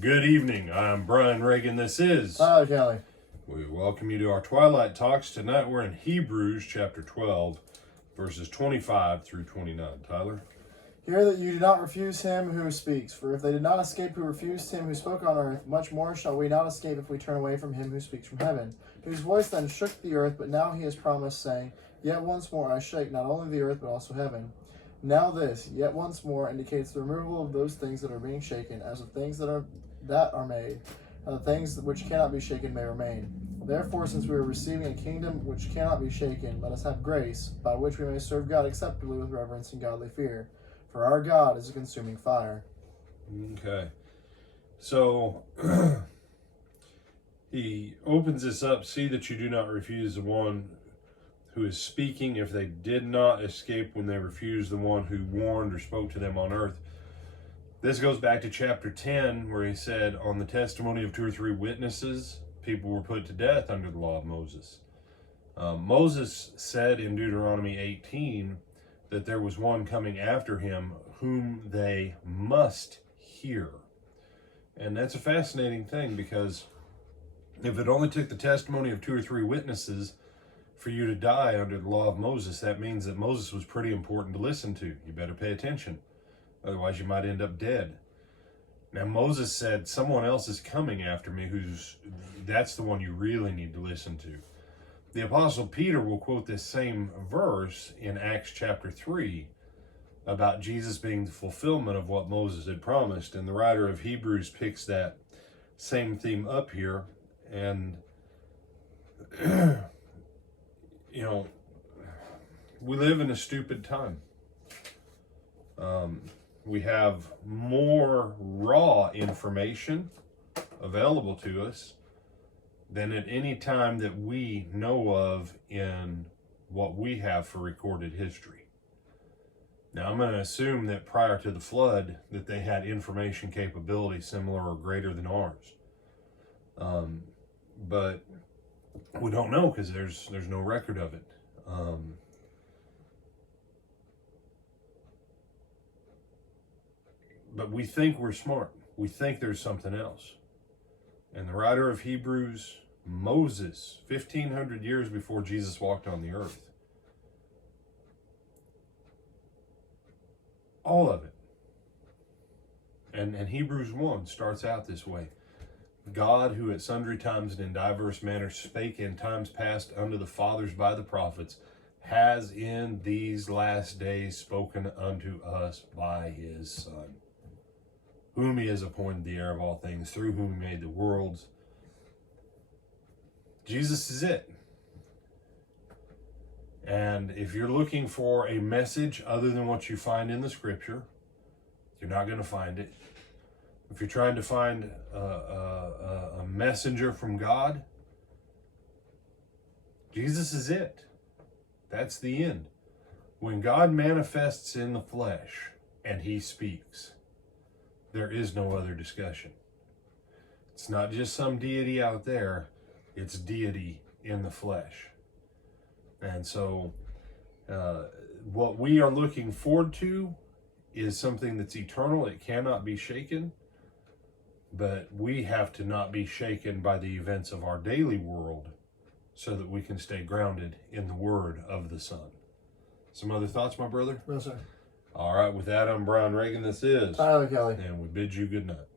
Good evening. I'm Brian Reagan. This is Tyler Kelly. We welcome you to our Twilight Talks. Tonight we're in Hebrews chapter 12, verses 25 through 29. Tyler? Hear that you do not refuse him who speaks. For if they did not escape who refused him who spoke on earth, much more shall we not escape if we turn away from him who speaks from heaven, whose voice then shook the earth, but now he has promised, saying, Yet once more I shake not only the earth but also heaven. Now this, yet once more, indicates the removal of those things that are being shaken, as of things that are made, and the things which cannot be shaken may remain. Therefore, since we are receiving a kingdom which cannot be shaken, let us have grace, by which we may serve God acceptably with reverence and godly fear. For our God is a consuming fire. Okay. So, he opens this up. See that you do not refuse the one who is speaking, if they did not escape when they refused the one who warned or spoke to them on earth. This goes back to chapter 10, where he said, on the testimony of 2 or 3 witnesses, people were put to death under the law of Moses. Moses said in Deuteronomy 18 that there was one coming after him whom they must hear. And that's a fascinating thing, because if it only took the testimony of 2 or 3 witnesses for you to die under the law of Moses, that means that Moses was pretty important to listen to. You better pay attention. Otherwise, you might end up dead. Now, Moses said, someone else is coming after me that's the one you really need to listen to. The Apostle Peter will quote this same verse in Acts chapter 3 about Jesus being the fulfillment of what Moses had promised. And the writer of Hebrews picks that same theme up here. And, we live in a stupid time. We have more raw information available to us than at any time that we know of in what we have for recorded history. Now, I'm going to assume that prior to the flood that they had information capability similar or greater than ours. But we don't know, because there's no record of it. But we think we're smart. We think there's something else. And the writer of Hebrews, Moses, 1,500 years before Jesus walked on the earth. All of it. And Hebrews 1 starts out this way. God, who at sundry times and in diverse manners spake in times past unto the fathers by the prophets, has in these last days spoken unto us by his Son, whom he has appointed the heir of all things, through whom he made the worlds. Jesus is it. And if you're looking for a message other than what you find in the scripture, you're not going to find it. If you're trying to find a messenger from God, Jesus is it. That's the end. When God manifests in the flesh and he speaks, there is no other discussion. It's not just some deity out there. It's deity in the flesh. And so what we are looking forward to is something that's eternal. It cannot be shaken. But we have to not be shaken by the events of our daily world so that we can stay grounded in the word of the Son. Some other thoughts, my brother? No, sir. All right, with that, I'm Brian Reagan. This is Tyler Kelly. And we bid you good night.